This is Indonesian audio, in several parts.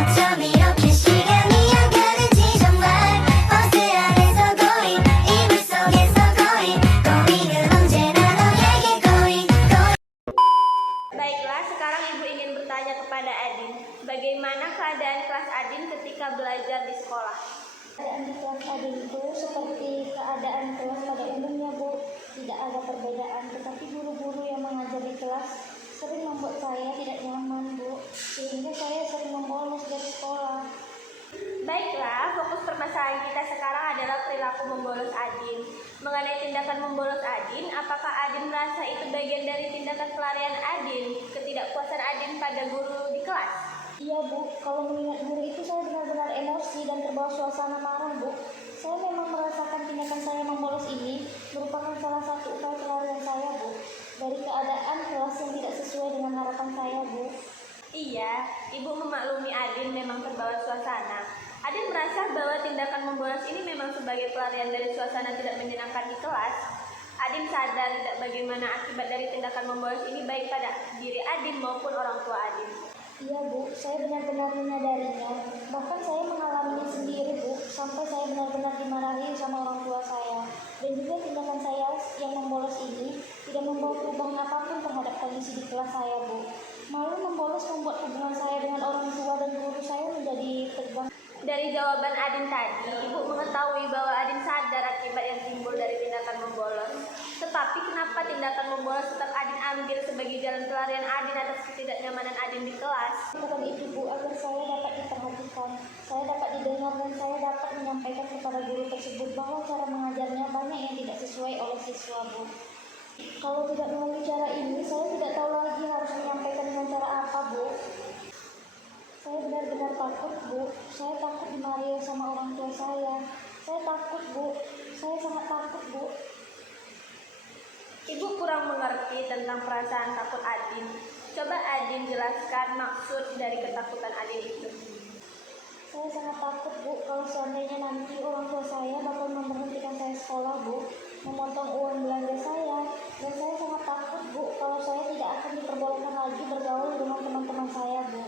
어쩜 이렇게 시간이 안 가는지 정말 버스 안에서 고인 이불 속에서 고인은 언제나 너에게 고인. Baiklah, sekarang Ibu ingin bertanya kepada Adin, bagaimana keadaan kelas Adin ketika belajar di sekolah? Keadaan di kelas Adin itu seperti keadaan kelas pada umumnya, Bu. Tidak ada perbedaan, tetapi guru-guru yang mengajar di kelas sering membuat saya tidak nyaman, Bu. Sehingga saya sering membolos dari sekolah. Baiklah, fokus permasalahan kita sekarang adalah perilaku membolos Adin. Mengenai tindakan membolos Adin, apakah Adin merasa itu bagian dari tindakan pelarian Adin, ketidakpuasan Adin pada guru di kelas? Iya, Bu. Kalau mengingat guru itu saya benar-benar emosi dan terbawa suasana marah, Bu. Saya memang merasakan tindakan saya membolos ini merupakan salah satu upaya pelarian saya, Bu, dari keadaan kelas yang tidak sesuai dengan harapan saya, Bu. Iya, Ibu memaklumi Adin memang terbawa suasana. Adin merasa bahwa tindakan membolos ini memang sebagai pelarian dari suasana tidak menyenangkan di kelas. Adin sadar tidak bagaimana akibat dari tindakan membolos ini baik pada diri Adin maupun orang tua Adin. Iya, Bu, saya benar-benar menyadarinya. Bahkan saya mengalaminya sendiri, Bu, sampai saya benar-benar dimarahi sama orang tua saya. Dan juga tindakan saya yang membolos ini tidak membawa perubahan apapun terhadap kondisi di kelas saya, Bu. Malah membolos membuat hubungan saya dengan orang tua dan guru saya menjadi tegang. Dari jawaban Adin tadi, Ibu mengetahui bahwa Adin sadar akibat yang timbul dari tindakan membolos. Tetapi kenapa tindakan membolos tetap Adin ambil sebagai jalan pelarian Adin atas ketidaknyamanan Adin di kelas? Bukan itu, Bu, agar saya dapat diperhatikan, saya dapat didengar, dan saya dapat menyampaikan kepada guru tersebut bahwa cara mengajarnya banyak yang tidak sesuai oleh siswa, Bu. Kalau tidak melalui cara ini, saya tidak tahu lagi harus menyampaikan dengan cara apa, Bu. Saya benar-benar takut, Bu. Saya takut dimarahi sama orang tua saya. Saya takut, Bu. Saya sangat takut, Bu. Ibu kurang mengerti tentang perasaan takut Adin. Coba Adin jelaskan maksud dari ketakutan Adin itu. Saya sangat takut, Bu, kalau seandainya nanti orang tua saya bakal memberhentikan saya sekolah, Bu, memotong uang belanja saya. Dan saya sangat takut, Bu, kalau saya tidak akan diperbolehkan lagi bergaul dengan teman-teman saya, Bu.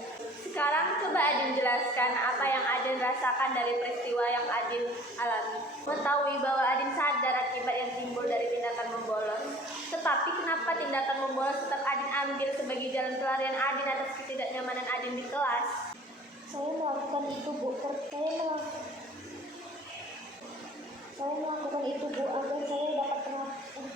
Sekarang coba Adin jelaskan apa yang Adin rasakan dari peristiwa yang Adin alami. Mengetahui bahwa Adin sadar akibat yang timbul dari tindakan membolos. Tetapi kenapa tindakan membolos tetap Adin ambil sebagai jalan pelarian Adin atas ketidaknyamanan Adin di kelas? Saya melakukan itu, Bu. Saya melakukan itu, Bu, agar saya dapat pengakuan.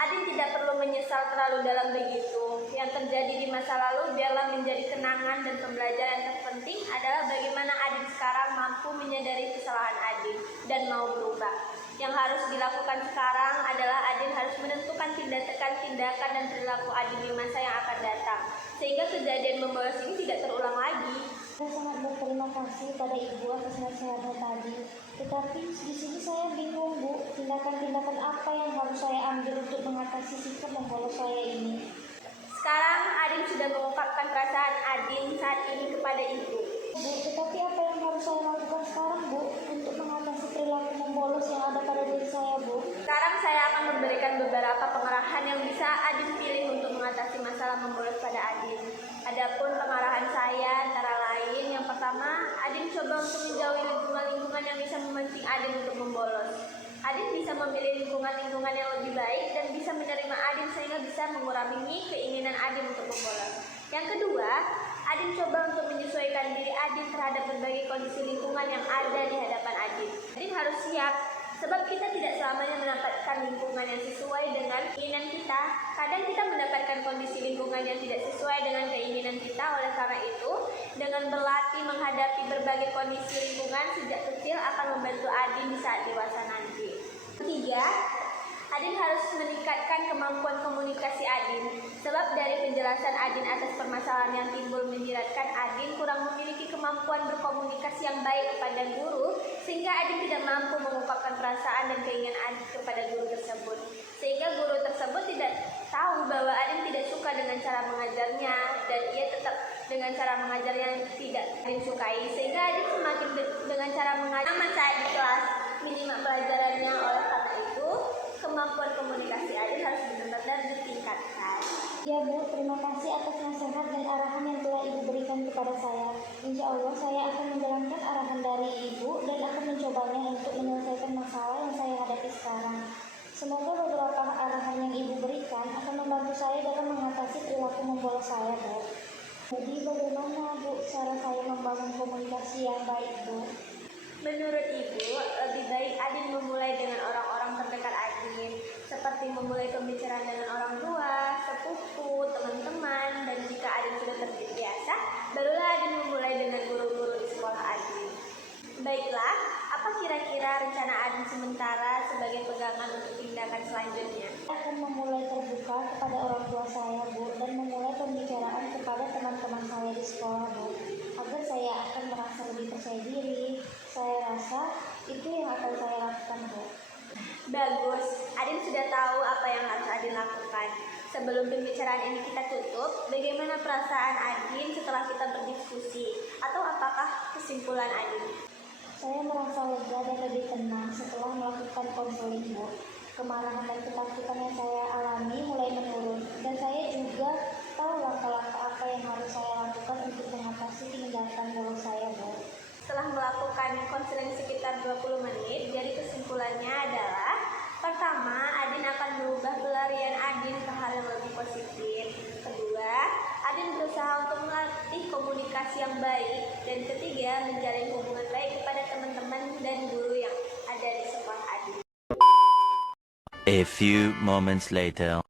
Adin tidak perlu menyesal terlalu dalam begitu. Yang terjadi di masa lalu biarlah menjadi kenangan, dan pembelajaran terpenting adalah bagaimana Adin sekarang mampu menyadari kesalahan Adin dan mau berubah. Yang harus dilakukan sekarang adalah Adin harus menentukan tindakan dan perilaku Adin di masa yang akan datang, sehingga kejadian membolos ini tidak terulang lagi. Saya sangat berterima kasih pada Ibu atas nasihatnya tadi. Tetapi di sini saya bingung, Bu. Tindakan-tindakan apa yang harus saya ambil untuk mengatasi sikap membolos saya ini? Sekarang Adin sudah mengungkapkan perasaan Adin saat ini kepada Ibu. Bu, tetapi apa yang harus saya lakukan sekarang, Bu, untuk mengatasi perilaku membolos yang ada pada diri saya, Bu? Sekarang saya akan memberikan beberapa pengarahan yang bisa Adin pilih untuk mengatasi masalah membolos pada Adin. Adapun pengarahan saya antara lain, yang pertama, Adin coba untuk menjauhi lingkungan-lingkungan yang bisa memancing Adin untuk membolos. Adin bisa memilih lingkungan-lingkungan yang lebih baik dan bisa menerima Adin sehingga bisa mengurangi keinginan Adin untuk membolos. Yang kedua, Adin coba untuk menyesuaikan diri Adin terhadap berbagai kondisi lingkungan yang ada di hadapan Adin. Adin harus siap, sebab kita tidak selamanya mendapatkan lingkungan yang sesuai dengan keinginan kita. Kadang kita mendapatkan kondisi lingkungan yang tidak sesuai dengan keinginan kita. Oleh karena itu, dengan berlatih menghadapi berbagai kondisi lingkungan sejak kecil akan membantu Adin di saat dewasa nanti. Ketiga, Adin harus meningkatkan kemampuan komunikasi Adin. Sebab dari penjelasan Adin atas permasalahan yang timbul menjeratkan Adin kurang memiliki kemampuan berkomunikasi yang baik kepada guru, sehingga Adin tidak mampu mengungkapkan perasaan dan keinginan Adin kepada guru tersebut. Sehingga guru tersebut tidak tahu bahwa Adin tidak suka dengan cara mengajarnya, dan ia tetap dengan cara mengajar yang tidak Adin sukai. Sehingga Adin semakin dengan cara mengajar saat di kelas menyimak pelajarannya. Oleh karena itu, kemampuan komunikasi Adin harus benar-benar ditingkatkan. Ya Bu, terima kasih atas nasihat dan arahan yang telah Ibu berikan kepada saya. Insya Allah saya akan menjalankan arahan dari Ibu dan akan mencobanya untuk menyelesaikan masalah yang saya hadapi sekarang. Semoga beberapa arahan yang Ibu berikan akan membantu saya dalam mengatasi perilaku membolos saya, Bu. Jadi bagaimana Bu cara saya membangun komunikasi yang baik, Bu? Menurut Ibu, lebih baik Adin memulai dengan orang-orang terdekat Adin, seperti memulai pembicaraan dengan orang tua, sepupu, teman-teman, dan jika Adin sudah terbiasa, barulah Adin memulai dengan guru-guru di sekolah Adin. Baiklah, apa kira-kira rencana Adin sementara sebagai pegangan untuk tindakan selanjutnya? Saya akan memulai terbuka kepada orang tua saya, Bu, dan memulai pembicaraan kepada teman-teman saya di sekolah, Bu, agar saya akan merasa lebih percaya diri. Saya rasa itu yang akan saya lakukan, Bu. Bagus, Adin sudah tahu apa yang harus Adin lakukan. Sebelum pembicaraan ini kita tutup, bagaimana perasaan Adin setelah kita berdiskusi? Atau apakah kesimpulan Adin? Saya merasa lega dan lebih tenang setelah melakukan konseling, Bu. Kemarahan dan ketakutan yang saya alami mulai menurun, dan saya juga tahu langkah-langkah apa yang harus saya lakukan untuk mengatasi tindakan bolos saya, Bu. Setelah melakukan konseling sekitar 20 menit, jadi kesimpulannya adalah pertama, Adin akan merubah pelarian Adin ke hal yang lebih positif. Kedua, Adin berusaha untuk melatih komunikasi yang baik. Dan ketiga, menjalin hubungan baik kepada teman-teman dan guru yang ada di sekolah Adin. A few moments later.